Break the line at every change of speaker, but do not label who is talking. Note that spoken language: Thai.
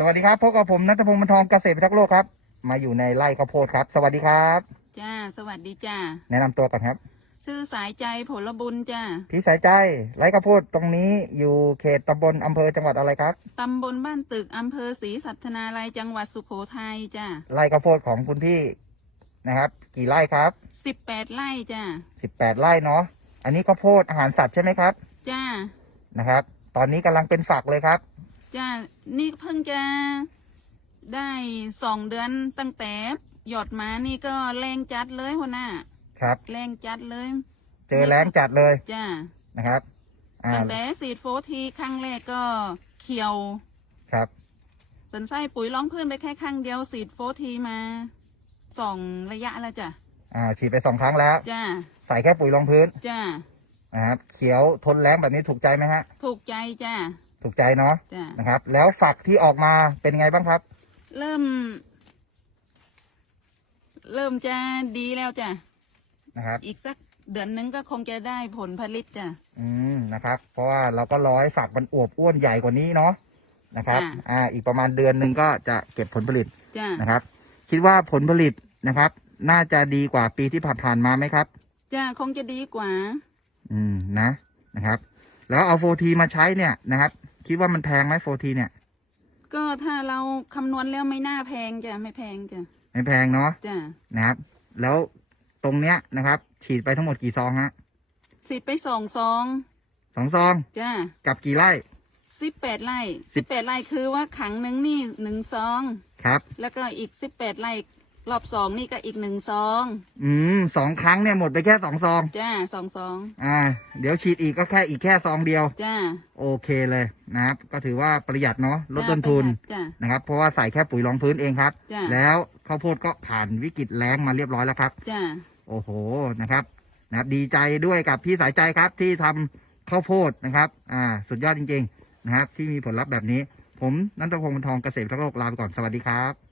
สวัสดีครับพบกับผมนัทพงศ์บรรทองเกษตรพิทักษ์โลกครับ มาอยู่ในไร่ข้าวโพดครับ สวัสดีครับ
จ้า สวัสดีจ้า
แนะนำตัวก่อนครับ
ชื่อสายใจผลบุญจ้า
พี่สายใจไร่ข้าวโพดตรงนี้อยู่เขตตำบลอำเภอจังหวัดอะไรครับ
ตำบลบ้านตึก อำเภอศรีสัชนาลัยจังหวัดสุโขทัยจ้า
ไร่ข้าวโพดของคุณพี่นะครับ กี่ไร่ครับ
สิบแปดไร่จ้า
สิบแปดไร่เนาะอันนี้ข้าวโพดอาหารสัตว์ใช่ไหมครับ
จ้า
นะครับ ตอนนี้กำลังเป็นฝักเลยครับ
จ้านี่เพิ่งจะได้สองเดือนตั้งแต่หยอดมานี่ก็แรงจัดเลยหัวหน้า
ครับ
แรงจัดเลย
เจอแรงจัดเลย
จ้า
นะครับอ่า
ตั้งแต่สีดโฟทีครั้งแรกก็เขียว
ครับ
สนใส่ปุ๋ยร้องพื้นไปแค่ครั้งเดียวสีดโฟทีมาสองระยะแล้วจ้ะ
อ่าฉีดไปสองครั้งแล้ว
จ้า
ใส่แค่ปุ๋ยรองพื้น
จ้า
นะครับเขียวทนแรงแบบนี้ถูกใจไหมฮะ
ถูกใจจ้า
ถูกใจเนาะ
จ้า
นะครับ แล้วฝักที่ออกมาเป็นไงบ้างครับ
เริ่ม เริ่มจะดีแล้วจ้ะ
นะครับ
อีกสักเดือนนึงก็คงจะได้ผลผลิตจ้ะ
อืมนะครับ เพราะว่าเราก็รอให้ฝักมันอวบอ้วนใหญ่กว่านี้เนาะนะครับ
จ้ะ
อ่า อีกประมาณเดือนหนึ่งก็จะเก็บผลผลิต
จ้ะ
นะครับ คิดว่าผลผลิตนะครับ น่าจะดีกว่าปีที่ผ่านๆมาไหมครับ
จ้ะคงจะดีกว่า
อืมนะนะครับ แล้วเอาโฟทีมาใช้เนี่ยนะครับ คิดว่ามันแพงไหมโฟทีเนี่ย
ก็ถ้าเราคำนวณแล้วไม่น่าแพงจ้ะไม่แพงจ้ะ
ไม่แพงเนาะ
จ้ะ
นะครับ แล้วตรงเนี้ยนะครับ ฉีดไปทั้งหมดกี่ซองฮะ
สิบไปสองซอง
สองซอง
จ้ะ
กับกี่ไร่
สิบแปดไร่สิบแปดไร่คือว่าขังหนึ่งนี่หนึ่งซอง
ครับ
แล้วก็อีกสิบแปดไร่ รอบสองนี่ก็อีกหนึ่งซอง
อืมสองครั้งเนี่ยหมดไปแค่สองซอง
จ้ะสองซอง
อ่า เดี๋ยวฉีดอีกก็แค่อีกแค่ซองเดียว
จ้ะ
โอเคเลยนะครับ ก็ถือว่าประหยัดเนาะลดต้นทุน
จ้ะ
นะครับ เพราะว่าใส่แค่ปุ๋ยรองพื้นเองครับ
จ้ะ
แล้วข้าวโพดก็ผ่านวิกฤตแล้งมาเรียบร้อยแล้วครับ
จ้ะ
โอ้โห นะครับ นะครับ ดีใจด้วยกับพี่สายใจครับที่ทำข้าวโพดนะครับ อ่า สุดยอดจริง ๆ นะครับ ที่มีผลลัพธ์แบบนี้ ผมนันทพงศ์บรรทองเกษตรพัฒนาโลกลาไปก่อน สวัสดีครับ